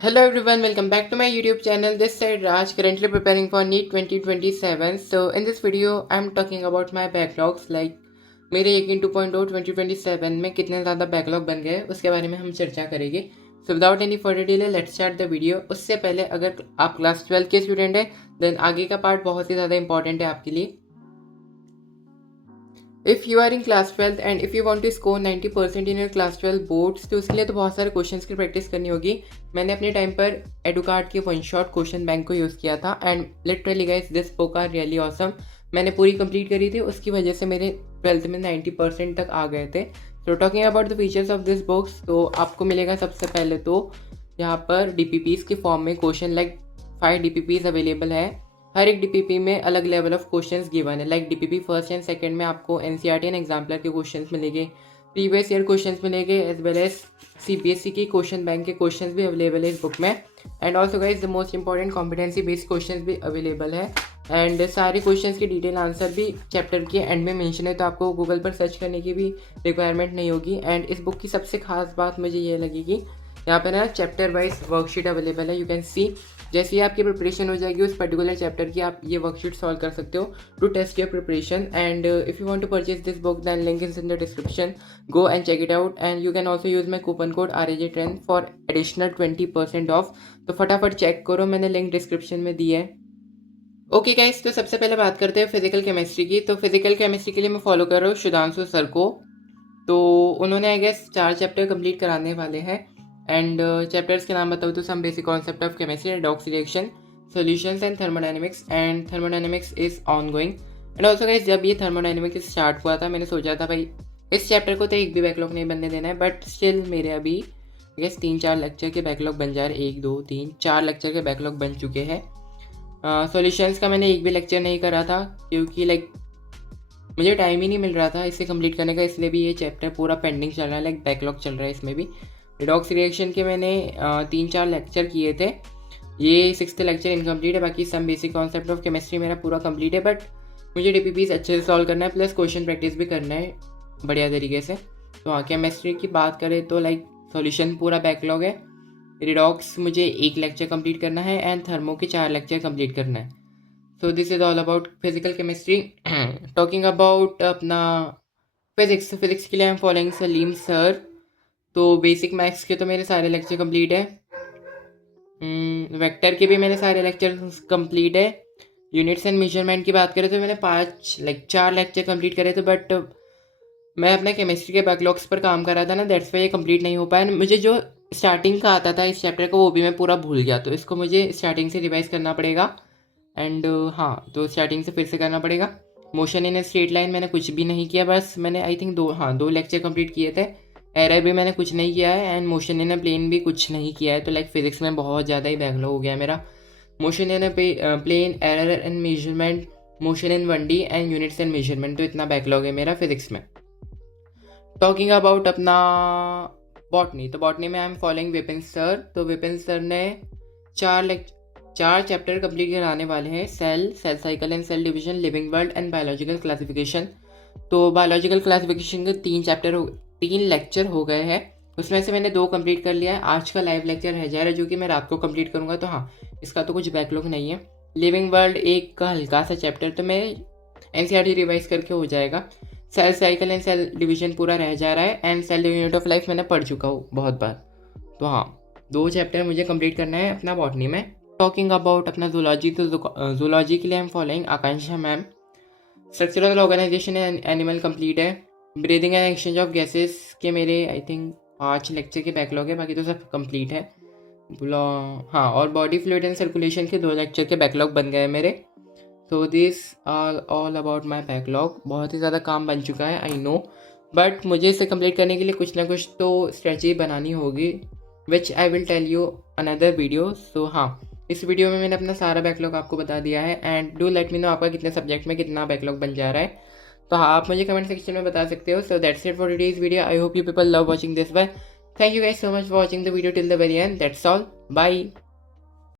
Hello everyone, welcome back to my YouTube channel. This side Raj, currently preparing for NEET 2027. So in this video, I'm talking about my backlogs like मेरे यकीन 2.0 2027 में कितने ज़्यादा backlog बन गए उसके बारे में हम चर्चा करेंगे. So without any further delay let's start the video. उससे पहले अगर आप क्लास 12 के स्टूडेंट हैं देन आगे का पार्ट बहुत ही ज़्यादा इंपॉर्टेंट है आपके लिए. If you are in class 12 and if you want to score 90% in your class 12 boards तो उसके लिए तो बहुत सारे क्वेश्चंस की प्रैक्टिस करनी होगी. मैंने अपने टाइम पर एडुकार्ड के वन शॉट क्वेश्चन बैंक को यूज़ किया था and literally guys this book are really awesome. मैंने पूरी कंप्लीट करी थी, उसकी वजह से मेरे 12th में 90% तक आ गए थे. तो talking about the features of this books, तो आपको मिलेगा सबसे पहले तो यहाँ पर DPPs के फॉर्म में क्वेश्चन लाइक 5 DPPs अवेलेबल है. हर एक DPP में अलग लेवल ऑफ क्वेश्चंस गिवन है. Like DPP first and second में आपको NCERT एंड एग्जाम्पलर के क्वेश्चंस मिलेंगे, प्रीवियस ईयर क्वेश्चंस मिलेंगे, एज वेल एज CBSE की क्वेश्चन बैंक के क्वेश्चंस भी अवेलेबल है इस बुक में. And also guys the most important competency based questions भी अवेलेबल है. एंड सारे क्वेश्चंस के डिटेल आंसर भी चैप्टर के एंड में मेंशन है, तो आपको गूगल पर सर्च करने की भी रिक्वायरमेंट नहीं होगी. एंड इस बुक की सबसे खास बात मुझे ये लगी कि यहाँ पर ना चैप्टर वाइज वर्कशीट अवेलेबल है. यू कैन सी जैसे ही आपकी प्रिपरेशन हो जाएगी उस पर्टिकुलर चैप्टर की, आप ये वर्कशीट सॉल्व कर सकते हो to test your preparation. And if you want to purchase this book then link is in the description. Go and check it out and you can also use my coupon code RAJ10 for additional 20% off. तो फटाफट check करो, मैंने link description में दी है. Okay guys, तो सबसे पहले बात करते हैं फिजिकल केमिस्ट्री की. तो फिजिकल केमिस्ट्री के लिए मैं फॉलो कर रहा हूँ सुधांशु सर को. तो उन्होंने आई गेस 4 चैप्टर कंप्लीट कराने वाले हैं. एंड चैप्टर्स के नाम बताऊँ तो some basic concept of chemistry, redox reaction, solutions and thermodynamics. And thermodynamics is on going. And also guys जब ये थर्मोडायनेमिक्स स्टार्ट हुआ था मैंने सोचा था भाई इस चैप्टर को तो एक भी बैकलॉग नहीं बनने देना है, बट स्टिल मेरे अभी गेस 3-4 लेक्चर के बैकलॉग बन जा रहे. 1 2 3 4 लेक्चर के बैकलॉग बन चुके हैं. सॉल्यूशंस का मैंने एक भी लेक्चर नहीं करा था क्योंकि लाइक मुझे टाइम ही नहीं मिल रहा था इसे कंप्लीट करने का, इसलिए भी ये चैप्टर पूरा पेंडिंग चल रहा है, लाइक बैकलॉग चल रहा है इसमें भी. रिडॉक्स रिएक्शन के मैंने 3-4 लेक्चर किए थे, ये 6th लेक्चर इनकम्प्लीट है. बाकी some basic concept of chemistry मेरा पूरा कंप्लीट है, बट मुझे DPPs अच्छे से सॉल्व करना है प्लस क्वेश्चन प्रैक्टिस भी करना है बढ़िया तरीके से. तो हाँ, केमिस्ट्री की बात करें तो लाइक सॉल्यूशन पूरा बैकलॉग है, रिडॉक्स मुझे 1 लेक्चर कंप्लीट करना है एंड थर्मो के 4 लेक्चर कंप्लीट करना है. So this is all about physical chemistry. Talking about अपना फिजिक्स के लिए I am following Salim sir. तो बेसिक मैथ्स के तो मेरे सारे लेक्चर कंप्लीट है. वेक्टर के भी मेरे सारे लेक्चर कंप्लीट है. यूनिट्स एंड मेजरमेंट की बात करें तो मैंने 4 लेक्चर कंप्लीट करे थे, बट मैं अपने केमिस्ट्री के बैकलॉग्स पर काम कर रहा था ना, दैट्स वाई ये कंप्लीट नहीं हो पाया. मुझे जो स्टार्टिंग का आता था इस चैप्टर को वो भी मैं पूरा भूल गया, तो इसको मुझे स्टार्टिंग से रिवाइज करना पड़ेगा. एंड हाँ, तो स्टार्टिंग से फिर से करना पड़ेगा. Motion in a straight line मैंने कुछ भी नहीं किया, बस मैंने आई थिंक 2 लेक्चर कंप्लीट किए थे. एरर भी मैंने कुछ नहीं किया है and motion in a plane भी कुछ नहीं किया है. तो लाइक फिजिक्स में बहुत ज़्यादा ही बैकलॉग हो गया मेरा. Motion in a plane, error and measurement, motion in 1D and units and measurement, तो इतना बैकलॉग है मेरा फिजिक्स में. टॉकिंग अबाउट अपना बॉटनी, तो बॉटनी में I am following Vipin sir. तो विपिन सर ने 4 चैप्टर कंप्लीट कराने वाले हैं, cell cycle and cell division, living world and biological classification. तो बायोलॉजिकल क्लासिफिकेशन के 3 लेक्चर हो गए हैं, उसमें से मैंने 2 कंप्लीट कर लिया है. आज का लाइव लेक्चर रह जा रहा है जो कि मैं रात को कंप्लीट करूँगा, तो हाँ इसका तो कुछ बैकलॉग नहीं है. लिविंग वर्ल्ड एक का हल्का सा चैप्टर, तो मैं NCERT रिवाइज करके हो जाएगा. Cell cycle and cell division पूरा रह जा रहा है and cell unit of life मैंने पढ़ चुका हूँ बहुत बार. तो हाँ 2 चैप्टर मुझे कंप्लीट करना है अपना बॉटनी में. टॉकिंग अबाउट अपना जूलॉजी, तो जूलॉजी के लिए I am following Akanksha ma'am. Structural organisation animal complete है. Breathing and exchange of gases के मेरे आई थिंक 5 लेक्चर के बैकलॉग है, बाकी तो सब कंप्लीट है. हाँ, और बॉडी फ्लूइड एंड सर्कुलेशन के 2 लेक्चर के बैकलॉग बन गए मेरे. So this are all about my backlog. बहुत ही ज़्यादा काम बन चुका है आई नो, बट मुझे इसे कंप्लीट करने के लिए कुछ ना कुछ तो स्ट्रेटजी बनानी होगी, which I will tell you another video. So हाँ, इस वीडियो में मैंने अपना सारा बैकलॉग आपको बता दिया है. And do let me know आपका कितने सब्जेक्ट में कितना बैकलॉग बन जा रहा है. तो हाँ, आप मुझे कमेंट सेक्शन में बता सकते हो. So that's it for today's video. I hope you people love watching this way. Thank you guys so much for watching the video till the very end. That's all. Bye.